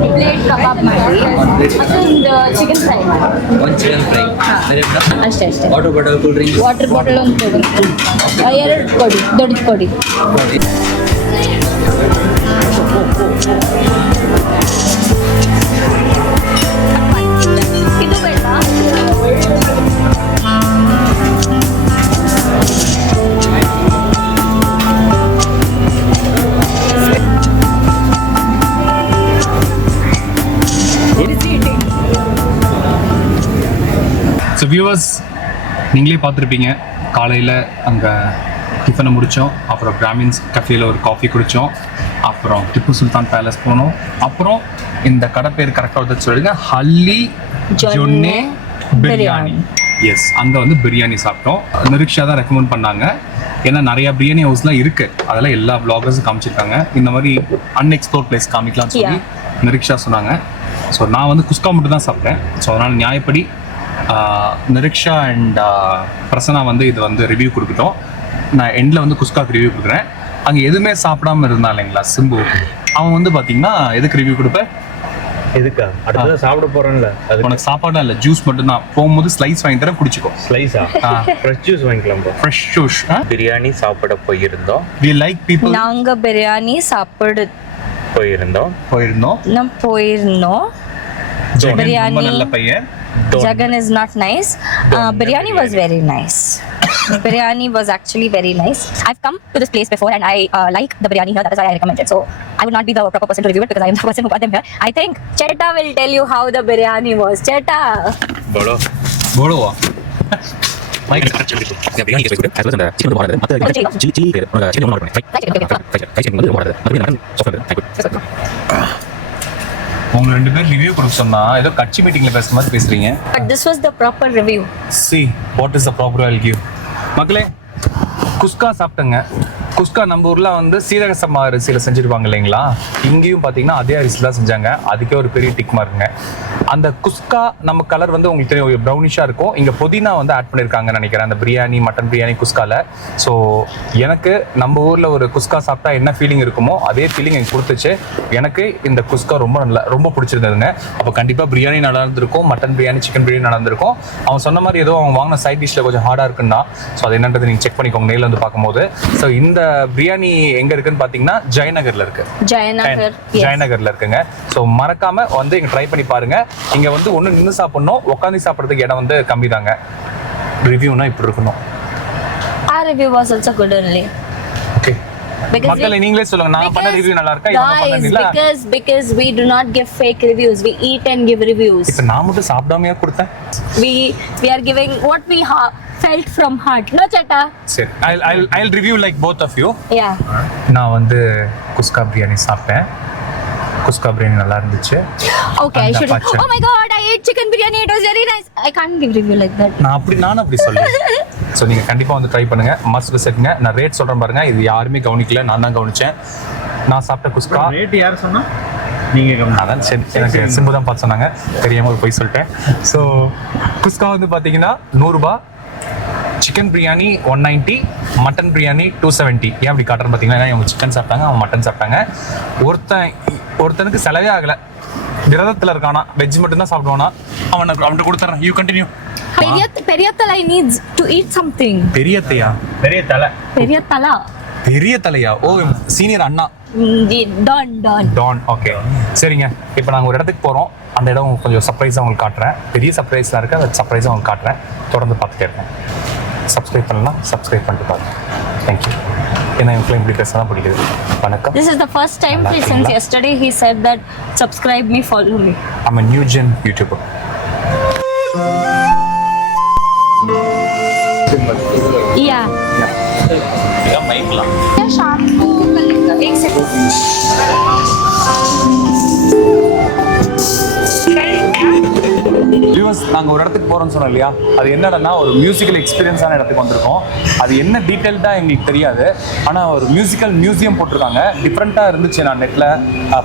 Plate ಕಬಾಬ್ ಮಾಡಿ ಮತ್ತು ಒಂದು ಚಿಕನ್ ಫ್ರೈ ಮಾಡಿ. ಒಂದು ಚಿಕನ್ ಫ್ರೈ ಅಷ್ಟೇ ಅಷ್ಟೇ. Water bottle cool drink water bottle ಒಂದು ತಗೊಂಡು 2 ಕೊಡಿ, ದೊಡ್ಡದು ಕೊಡಿ. ಇದು ಬೇಡ. ஸோ வியூவர்ஸ், நீங்களே பார்த்துருப்பீங்க, காலையில் அங்கே டிஃபனை முடித்தோம், அப்புறம் பிராமின்ஸ் கஃபேயில் ஒரு காஃபி குடித்தோம், அப்புறம் திப்பு சுல்தான் பேலஸ் போனோம், அப்புறம் இந்த கடை பேர் கரெக்டாக வந்து சொல்லுங்க, ஹல்லி ஜொன்னே பிரியாணி. எஸ், அங்கே வந்து பிரியாணி சாப்பிட்டோம். நிரிக்ஷா தான் ரெக்கமெண்ட் பண்ணாங்க. ஏன்னா நிறையா பிரியாணி ஹவுஸ்லாம் இருக்குது, அதெல்லாம் எல்லா வ்ளாகர்ஸும் காமிச்சிருக்காங்க. இந்த மாதிரி அன்எக்ஸ்ப்ளோர் பிளேஸ் காமிக்கலாம்னு சொல்லி நிரிக்ஷா சொன்னாங்க. ஸோ நான் வந்து குஸ்கா மட்டும் தான் சாப்பிட்டேன். ஸோ அதனால் நியாயப்படி நிரிக்ஷா அண்ட் பிரசனா வந்து இது வந்து ரிவ்யூ கொடுக்கட்டும். நான் எண்டில் வந்து குஸ்காக்கு ரிவ்யூ கொடுக்குறேன். அங்கே எதுவுமே சாப்பிடாம இருந்தா இல்லைங்களா சிம்பு, அவன் வந்து பார்த்தீங்கன்னா எதுக்கு ரிவ்யூ கொடுப்பேன்? எதுக்கா? அடுத்தது சாப்பிட போறேன்ல, அது உனக்கு சாப்பாடு இல்லை, ஜூஸ் மட்டும் தான். போகும்போது ஸ்லைஸ் வாங்கி தரேன், குடிச்சிக்கோ. ஸ்லைஸா? ஃப்ரெஷ் ஜூஸ் வாங்கிக்கலாம் ப்ரோ. Fresh juice. பிரியாணி சாப்பிட போயிருந்தோம். We like people. நாங்க பிரியாணி சாப்பிட போயிருந்தோம். நான் போயிருந்தோம். பிரியாணி நல்ல பையன். Jagan is not nice. Biryani was very nice. Biryani was actually very nice. I've come to this place before and I like the biryani here. That is why I recommend it. So I would not be the proper person to review it because I am the person who got them here. I think Cheta will tell you how the biryani was. Cheta. Bolo. போடுவா. Mic biryani case கூட அதுல அந்த chicken போடுறது மத்த chilli பேர் உனக்கு chicken போடுறது fry chicken வந்து போடுறது அது நான் சாப்பிடுறது. உங்க ரெண்டு பேர் ரிவ்யூ கொடுக்க சொன்னா ஏதோ கட்சி மீட்டிங்ல பேசுற மாதிரி பேசுறீங்க. But this was the proper review. See what is the proper I'll give. மக்களே, குஸ்கா சாப்பிட்டங்க. குஸ்கா நம்ம ஊர்ல வந்து சீரக சம்பா அரிசியில செஞ்சிருப்பாங்க இல்லைங்களா, இங்கேயும் பாத்தீங்கன்னா அதே அரிசியில தான் செஞ்சாங்க. அதுக்கே ஒரு பெரிய டிக் மார்க்குங்க. அந்த குஸ்கா நம்ம கலர் வந்து உங்களுக்கு தெரியும் ப்ரௌனிஷா இருக்கும். இங்க புதினா வந்து ஆட் பண்ணிருக்காங்கன்னு நினைக்கிறேன் அந்த பிரியாணி, மட்டன் பிரியாணி குஸ்கால. ஸோ எனக்கு நம்ம ஊர்ல ஒரு குஸ்கா சாப்பிட்டா என்ன ஃபீலிங் இருக்குமோ அதே ஃபீலிங் எனக்கு கொடுத்துச்சு. எனக்கு இந்த குஸ்கா ரொம்ப பிடிச்சிருந்ததுங்க. அப்போ கண்டிப்பா பிரியாணி நல்லா இருந்திருக்கும், மட்டன் பிரியாணி, சிக்கன் பிரியாணி நல்லா இருந்திருக்கும். அவன் சொன்ன மாதிரி ஏதோ அவன் வாங்கின சைட் டிஷ்ல கொஞ்சம் ஹார்டா இருக்குன்னா, ஸோ அது என்னன்றது நீங்க செக் பண்ணிக்கோங்க நேரில் வந்து பார்க்கும்போது. ஸோ இந்த பிரியாணி எங்க இருக்குன்னு பாத்தீங்கன்னா ஜெயநகர்ல இருக்கு. ஜெயநகர்ல இருக்குங்க. ஸோ மறக்காம வந்து இங்க ட்ரை பண்ணி பாருங்க. இங்க வந்து ஒண்ணு நின்று சாப்பிடணும், உட்காந்து சாப்பிட்றதுக்கு இடம் வந்து கம்மி தாங்க. ரிவ்யூனா இப்படி இருக்கணும். Our review was also good only. Okay, மக்களே நீங்களே சொல்லுங்க, நான் பண்ண ரிவ்யூ நல்லா இருக்கா இவங்க பண்ணது இல்ல? Because we do not give fake reviews, we eat and give reviews. இப்போ நான் மட்டும் சாப்பிடாமயா கொடுத்தேன்? We are giving what we felt from heart. No Cheta. சரி, I'll review like both of you. Yeah. நான் வந்து குஸ்கா பிரியாணி சாப்பிட்டேன். குஸ்கா பிரியாணி நல்லா இருந்துச்சு. Okay, I should. Oh my god, I ate chicken biryani. It was very nice. I can't give review like that. நான் அப்படி சொல்றேன். So நீங்கள் கண்டிப்பாக வந்து ட்ரை பண்ணுங்க, மஸ்ட் விசிட்ங்க. நான் ரேட் சொல்கிறேன் பாருங்க, இது யாருமே கவனிக்கல, நான் தான் கவனிச்சேன். நான் சாப்பிட்ட குஸ்கா ரேட் யார் சொன்னா? நீங்கள் அதான் சரி, எனக்கு சிம்பு தான் பார்த்து சொன்னாங்க, தெரியாமல் போய் சொல்லிட்டேன். ஸோ குஸ்கா வந்து பார்த்தீங்கன்னா 100 ரூபாய், சிக்கன் பிரியாணி 190, மட்டன் பிரியாணி 270. ஏன் அப்படி காட்டுறேன்னு பார்த்தீங்கன்னா, இவங்க சிக்கன் சாப்பிட்டாங்க, அவன் மட்டன் சாப்பிட்டாங்க. ஒருத்தனுக்கு செலவே ஆகலை, விரதத்தில் இருக்கானா, வெஜ் மட்டும் தான் சாப்பிடுவானா, அவன்கிட்ட கொடுத்துட்றேன். You continue. பெரிய தலை needs to eat something. பெரிய தலையா? ஓ, சீனியர் அண்ணா. டான். ஓகே, சரிங்க. இப்போ நாங்கள் ஒரு இடத்துக்கு போகிறோம். அந்த இடம் கொஞ்சம் சர்ப்ரைஸாக உங்களுக்கு காட்டுறேன். பெரிய சர்ப்ரைஸ்லாம் இருக்குது, அந்த சர்ப்ரைஸாக உங்களுக்கு காட்டுறேன். தொடர்ந்து பார்த்துட்டே இருக்கேன். சப்ஸ்கிரைப் பண்ணலாம், சப்ஸ்கிரைப் பண்ணிட்டு பாருங்க. தேங்க்யூ. ஏன்னா எனக்கு இப்படி பேச தான் பிடிக்குது. வணக்கம். This is the first time since yesterday he said that subscribe me, follow me. I'm a new gen YouTuber. Yeah. Yeah, mic la. क्या शाम को कल एक सेकंड. வியூவர்ஸ், நாங்கள் ஒரு இடத்துக்கு போகிறோம்னு சொன்னோம் இல்லையா, அது என்னடனா ஒரு மியூசிக்கல் எக்ஸ்பீரியன்ஸான இடத்துக்கு வந்திருக்கோம். அது என்ன டீட்டெயில்டாக எங்களுக்கு தெரியாது, ஆனால் ஒரு மியூசிக்கல் மியூசியம் போட்டிருக்காங்க. டிஃப்ரெண்ட்டாக இருந்துச்சு. நான் நெட்டில்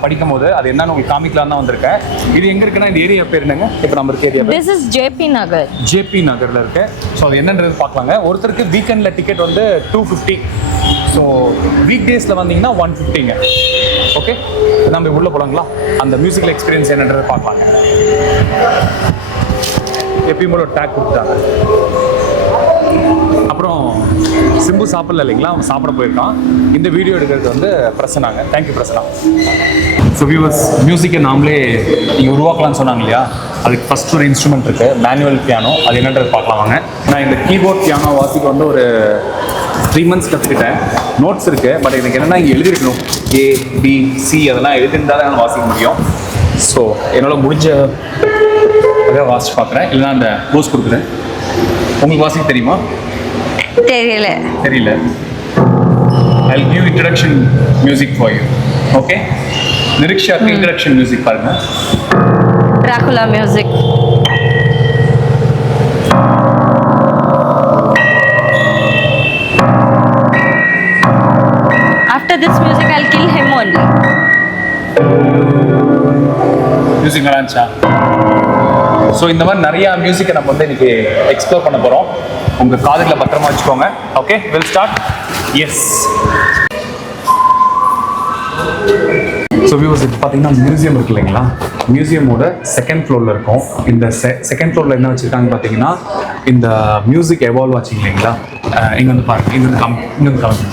படிக்கும் போது அது என்னன்னு உங்களுக்கு காமிக்கலாம் தான் வந்திருக்கேன். இது எங்கே இருக்குன்னா, இந்த ஏரியா பேர் என்னங்க? இப்போ நம்ம இருக்க area This is JP Nagar. JP நகரில் இருக்கு. ஸோ அது என்னன்றது பார்க்கலாங்க. ஒருத்தருக்கு வீக்கெண்டில் டிக்கெட் வந்து 250. ஸோ வீக் டேஸில் வந்தீங்கன்னா 150ங்க. ஓகே, நம்ம உள்ள போலாங்களா? அந்த மியூசிக்கல் எக்ஸ்பீரியன்ஸ் என்னன்றதை பார்க்கலாங்க. எப்பயும் போல ஒரு டேக் கொடுத்தாங்க. அப்புறம் சிம்பு சாப்பிடல இல்லைங்களா, அவன் சாப்பிட போயிருக்கான். இந்த வீடியோ எடுக்கிறது வந்து பிரசனாங்க. தேங்க்யூ பிரசனா. ஸோ வியூவர்ஸ், மியூசிக்கை நாமளே நீங்கள் உருவாக்கலாம்னு சொன்னாங்க இல்லையா, அதுக்கு ஃபர்ஸ்ட் ஒரு இன்ஸ்ட்ருமெண்ட் இருக்குது, மேனுவல் பியானோ. அது என்னன்றது பார்க்கலாம் வாங்க. நான் இந்த கீபோர்ட் பியானோ வாசிக்க வந்து ஒரு 3 months கற்றுக்கிட்டேன். நோட்ஸ் இருக்குது, பட் எனக்கு என்னென்னா இங்கே எழுதிருக்கணும். ABC அதெல்லாம் எழுதிருந்தால் தான் வாசிக்க முடியும். ஸோ என்னால் முடிஞ்ச வாசிச்சு பார்க்குறேன், இல்லைனா அந்த போஸ் கொடுக்குறேன். உங்களுக்கு வாசிக்க தெரியுமா? தெரியல. I'll give introduction music for you. Okay? நிரிக்ஷாக்கு introduction music பாருங்க. Dracula music. After this music I'll kill him only. Music நல்லா இருந்துச்சா? ஸோ இந்த மாதிரி நிறையா மியூசிக்கை நம்ம வந்து இன்னைக்கு எக்ஸ்ப்ளோர் பண்ண போகிறோம். உங்கள் காதுகளை பத்திரமா வச்சுக்கோங்க. Okay, will start. Yes. So viewers, இப்போ பார்த்தீங்கன்னா மியூசியம் இருக்கு இல்லைங்களா, மியூசியமோட செகண்ட் ஃப்ளோரில் இருக்கும். இந்த செகண்ட் ஃப்ளோரில் என்ன வச்சுருக்காங்கன்னு பார்த்தீங்கன்னா, இந்த மியூசிக் எவால்வ் ஆச்சு இல்லைங்களா. இங்கே வந்து பாருங்க, இங்கே வந்து கலந்து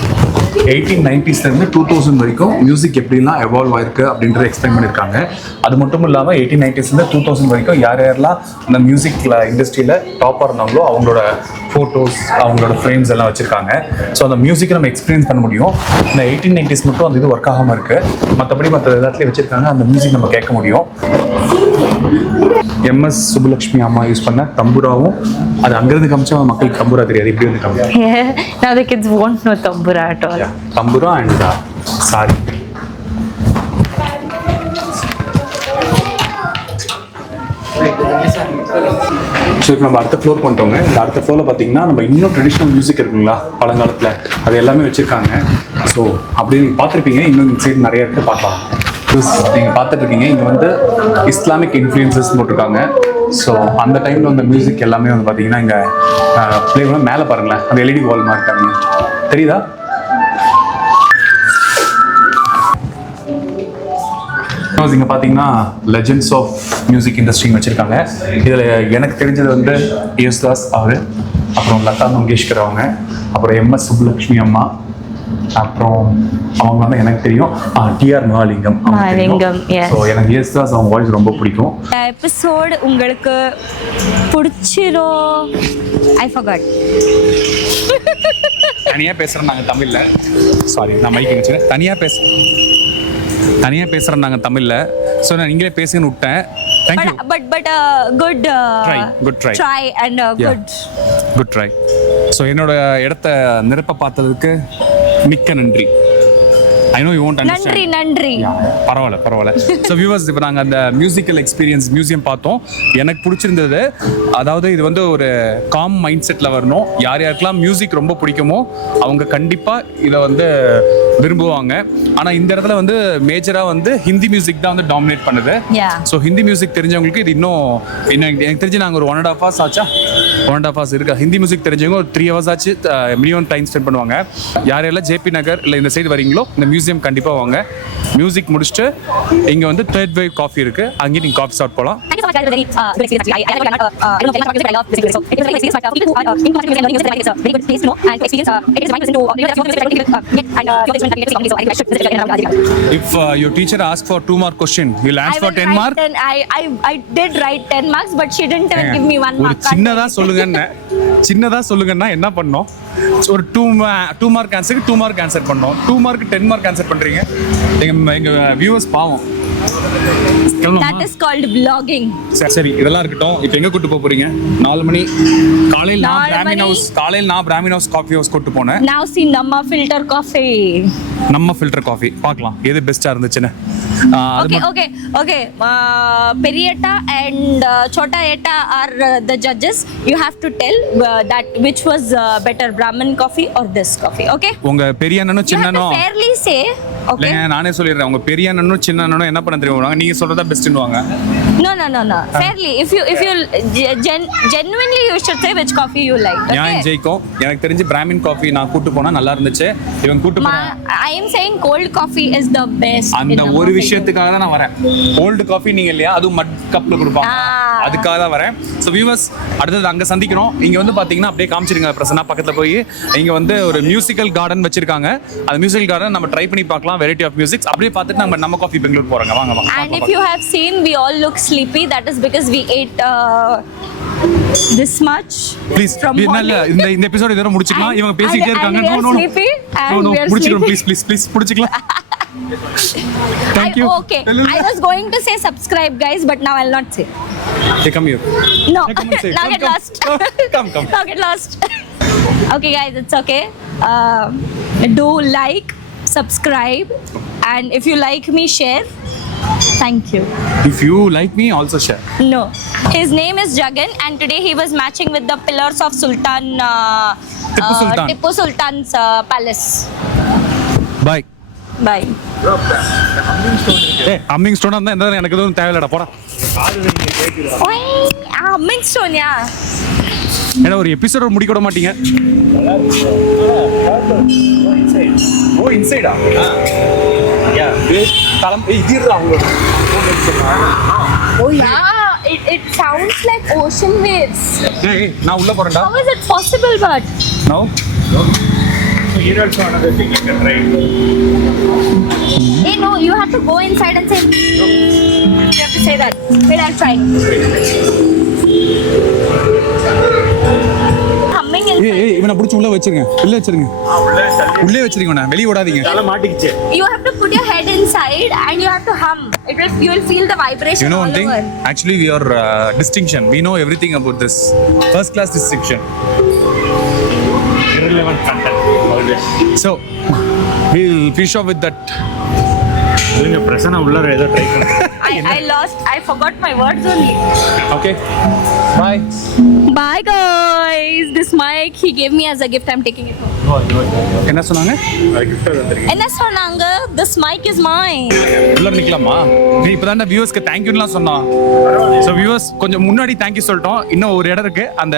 1890s 2000 வரைக்கும் மியூசிக் எப்படிலாம் எவால்வ் ஆயிருக்கு அப்படின்றத எக்ஸ்பிளைன் பண்ணியிருக்காங்க. அது மட்டும் இல்லாமல் 1890s 2000 வரைக்கும் யாரெல்லாம் அந்த மியூசிக்கில் இண்டஸ்ட்ரியில் டாப்பாக இருந்தாங்களோ அவங்களோட ஃபோட்டோஸ், அவங்களோட ஃப்ரேம்ஸ் எல்லாம் வச்சுருக்காங்க. ஸோ அந்த மியூசிக்கை நம்ம எக்ஸ்பீரியன்ஸ் பண்ண முடியும். இந்த 1890s மட்டும் அந்த இது ஒர்க் ஆகாமல் இருக்குது. மற்றபடி மற்ற எல்லாத்துலேயும் வச்சுருக்காங்க, அந்த மியூசிக் நம்ம கேட்க முடியும். MS சுப்புலட்சுமி அம்மா யூஸ் பண்ண தம்புராவும், அது அங்கிருந்து காமிச்சா மக்களுக்கு தம்புரா தெரியாது, இப்படி வந்து காமிச்சா. Now the kids won't know tambura at all. Tambura and sorry. So இப்போ நம்ம அடுத்த ஃப்ளோர் பண்ணிட்டோங்க. இந்த அடுத்த ஃப்ளோரில் பார்த்தீங்கன்னா நம்ம இன்னும் ட்ரெடிஷ்னல் மியூசிக் இருக்குங்களா பழங்காலத்தில், அது எல்லாமே வச்சுருக்காங்க. ஸோ அப்படி நீங்கள் பார்த்துருப்பீங்க, இன்னும் இந்த சைடு நிறைய இடத்துல பார்க்கலாம். நீங்கள் பார்த்துட்ருக்கீங்க, இங்கே வந்து இஸ்லாமிக் இன்ஃப்ளூயன்சஸ் போட்டிருக்காங்க. ஸோ அந்த டைமில் அந்த மியூசிக் எல்லாமே வந்து பார்த்தீங்கன்னா இங்கே ப்ளே பண்ண மேலே பாருங்களேன், அந்த LED வால் மாதிரி இருக்காங்க, தெரியுதா? இங்கே பார்த்தீங்கன்னா லெஜெண்ட்ஸ் ஆஃப் மியூசிக் இண்டஸ்ட்ரின்னு வச்சுருக்காங்க. இதில் எனக்கு தெரிஞ்சது வந்து யேசுதாஸ் அவர், அப்புறம் லதா மங்கேஷ்கர் அவங்க, அப்புறம் MS சுப்புலட்சுமி அம்மா, அப்புறம் அவங்க வந்து எனக்கு தெரியும் TR மகாலிங்கம். ஸோ எனக்கு யேசுதாஸ் அவங்க வாய்ஸ் ரொம்ப பிடிக்கும். எபிசோட் உங்களுக்கு பிடிச்சிரும். I forgot. தனியாக பேசுகிறோம் நாங்கள் தமிழில். சாரி, நான் மைக் வச்சுருக்கேன். தனியாக பேசுகிறோம் நாங்கள் தமிழில். ஸோ நான் நீங்களே பேசுன்னு விட்டேன். Thank you. But good try and good try. So என்னோட இடத்த நிரப்ப பார்த்ததுக்கு மிக்க நன்றி. I know you won't understand. நன்றி. பரவாயில்ல. ஸோ வியூவர்ஸ், இப்போ நாங்கள் அந்த மியூசிக்கல் எக்ஸ்பீரியன்ஸ் மியூசியம் பார்த்தோம். எனக்கு பிடிச்சிருந்தது, அதாவது இது வந்து ஒரு காம் மைண்ட் செட்டில் வரணும். யாருக்கெல்லாம் மியூசிக் ரொம்ப பிடிக்குமோ அவங்க கண்டிப்பாக இதை வந்து விரும்புவாங்க. ஆனால் இந்த இடத்துல வந்து மேஜராக வந்து ஹிந்தி மியூசிக் தான் வந்து டாமினேட் பண்ணுது. ஸோ ஹிந்தி மியூசிக் தெரிஞ்சவங்களுக்கு இது இன்னும் எனக்கு தெரிஞ்சு நாங்கள் ஒரு 1.5 hours ஆச்சா, 1.5 hours இருக்கு. ஹிந்தி மியூசிக் தெரிஞ்சவங்க ஒரு 3 hours ஆச்சு மினிமம் டைம் ஸ்பெண்ட் பண்ணுவாங்க. யாரெல்லாம் JP நகர் இல்லை இந்த சைடு வரீங்களோ இந்த மியூசியம் கண்டிப்பாக வாங்க. மியூசிக் முடிச்சுட்டு இங்கே வந்து 3rd wave காஃபி இருக்குது, அங்கேயும் நீங்கள் காஃபி சாப்பிட் போகலாம். If your teacher asks for 2 more questions, you'll answer for 10 marks. I did write 10 marks, but she didn't even give me 1 mark. சின்னதா சொல்லுங்கன்னா என்ன பண்ணோம்? ஒரு 2 mark ஆன்சருக்கு 2 mark ஆன்சர் பண்ணோம். 2 mark 10 mark ஆன்சர் பண்றீங்க. எங்க வியூவர்ஸ் பாவம். That is called vlogging. சரி, இதெல்லாம் இருக்கட்டும். இப்போ எங்க கூட்டி போறீங்க? 4 மணி காலையில் நான் பிராமின் ஹவுஸ் காஃபி ஹவுஸ் கூட்டி போனேன். Now see நம்ம ஃபில்டர் காஃபி பார்க்கலாம் எது பெஸ்டா இருந்துச்சுன்னு. Okay. Periyata and Chota Etta are the judges. You have to tell that which was better, Brahmin coffee or this coffee. Okay? உங்க பெரியண்ணனும் சின்னனும் fairly say Okay. இல்லைங்க நானே சொல்லிடுறேன் உங்க பெரிய அண்ணனும் சின்ன அண்ணனும் என்ன பண்ண தெரியுமா நீங்க சொல்றதா பெஸ்ட்னுவாங்க. No. Fairly, if you genuinely you should say which coffee you like. நான் ஜெயிக்கும். எனக்கு தெரிஞ்சு பிராமின் காஃபி நான் கூட்டு போனா நல்லா இருந்துச்சு. இவன் கூட்டு போனா I am saying cold coffee is the best. அந்த ஒரு விஷயத்துக்காக தான் நான் வரேன். கோல்ட் காஃபி நீங்க இல்லையா அதுவும் மட் கப்ல கொடுப்பாங்க. அதுக்காக தான் வரேன். ஸோ வியூவர்ஸ் அடுத்தது அங்க சந்திக்கிறோம். இங்க வந்து பாத்தீங்கன்னா அப்படியே காமிச்சிருங்க பிரசன்னா பக்கத்துல போய் இங்க வந்து ஒரு மியூசிக்கல் கார்டன் வச்சிருக்காங்க. அந்த மியூசிக்கல் கார்டன் நம்ம ட்ரை பண்ணி பார்க்கலாம். வெரைட்டி ஆஃப் மியூசிக்ஸ் அப்படியே பார்த்துட்டு நம்ம காஃபி பெங்களூர் போறோங்க. வாங்க. And if you have seen, we all look sleepy. That is because we ate this much. Please இல்ல இந்த எபிசோட் இதோட முடிச்சுக்கலாம். இவங்க பேசிட்டே இருக்காங்க. No முடிச்சுக்கலாம். Please முடிச்சுக்கலாம். Thank you. Okay. I was going to say subscribe guys, but now I'll not say. Hey, come here. No. Hey, Now get lost. Come. Now get lost. Okay guys, it's okay. Do like, subscribe, and if you like me, share. Thank you. If you like me, also share. No. His name is Jagan, and today he was matching with the pillars of Tipu Sultan's palace. Bye. Bye. Hey, humming stone அந்த என்ன எனக்கு எதுவும் தேவையில்லடா போடா. Humming stone யா. ஏன்னா ஒரு episode முடிக்க விட மாட்டீங்க. ஓ இன்சைடா. யா. இதுடா அவங்க. Oh yeah, it sounds like ocean waves. Hey, நான் உள்ள போறேன்டா. How is it possible but? No. So here also another thing you can try. Hey, no, you have to go inside and say. You have to say that. Wait, I'll try. Humming inside. ஏய் இவனை பிடிச்சி உள்ள வச்சிருங்க. உள்ளே வச்சிருங்க. வெளிய விடாதீங்க. தல மாட்டிக்கிச்சு. You have to put your head inside and you have to hum. You will feel the vibration. You know all one thing? over. Actually, we are distinction. We know everything about this. First class distinction. Irrelevant content always. So, we'll finish off with that. நீங்க பிரசன்னா உள்ளார ஏதோ try பண்ணுங்க. I forgot my words only. Okay. Bye. Bye guys. This mic he gave me as a gift. I'm taking it home. என்ன சொன்னாங்க? gift வந்திருக்கு. என்ன சொன்னாங்க? This mic is mine. உள்ள நிக்கலாமா? நீ இப்பதான் வியூவர்ஸ்க்கு தேங்க் யூலாம் சொன்னா. சோ வியூவர்ஸ் கொஞ்சம் முன்னாடி தேங்க் யூ சொல்லிட்டோம். இன்னும் ஒரு இடம் இருக்கு. அந்த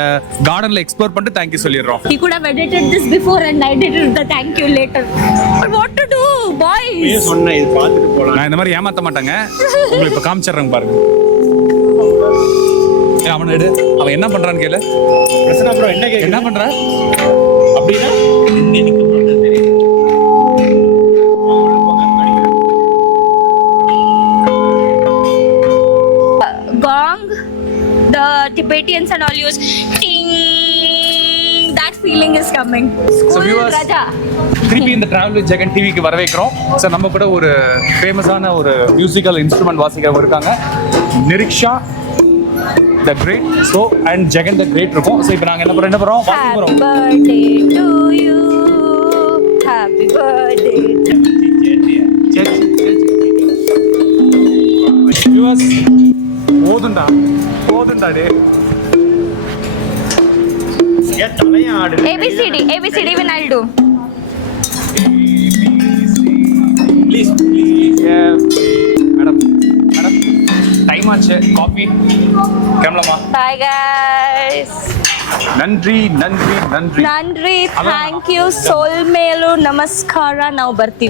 கார்டன்ல எக்ஸ்ப்ளோர் பண்ணிட்டு தேங்க் யூ சொல்லிடுறோம். He could have edited this before and I did the thank you later. But what to do, boys? நீ சொன்ன இது பார்த்துட்டு போலாம். நான் இந்த மாதிரி ஏமாத்த மாட்டாங்க. உங்களுக்கு இப்ப காமிச்சறேன் பாருங்க. அவன எடு. அவன் என்ன பண்றான்னு கேளு. பிரசன்னா ப்ரோ என்ன பண்ற? அப்படினா இங்க நிக்க போறது தெரியும். Gong, the Tibetans and all use ting. That feeling is coming. So School viewers, Raja. திருப்பி இந்த டிராவல் வித் ஜெகன் டிவிக்கு வரவேற்கிறோம். ஸோ நம்ம கூட ஒரு ஃபேமஸான ஒரு மியூசிக்கல் இன்ஸ்ட்ருமெண்ட் வாசிக்கிறவங்க இருக்காங்க. Niriksha the great so and Jagan the great இருக்கும். ஸோ இப்போ நாங்கள் என்ன பண்ணுறோம் வாசிக்க போகிறோம். Happy birthday to you. Happy birthday. Viewers போதுண்டா டே. ஏன் தலைய ஆடு. ABCD even I'll do. Please madam time ஆச்சு. காஃபி கிளம்பலாமா? Bye guys. நன்றி. Thank you. Soul Melu Namaskara. Now ಬರ್ತೀವಿ.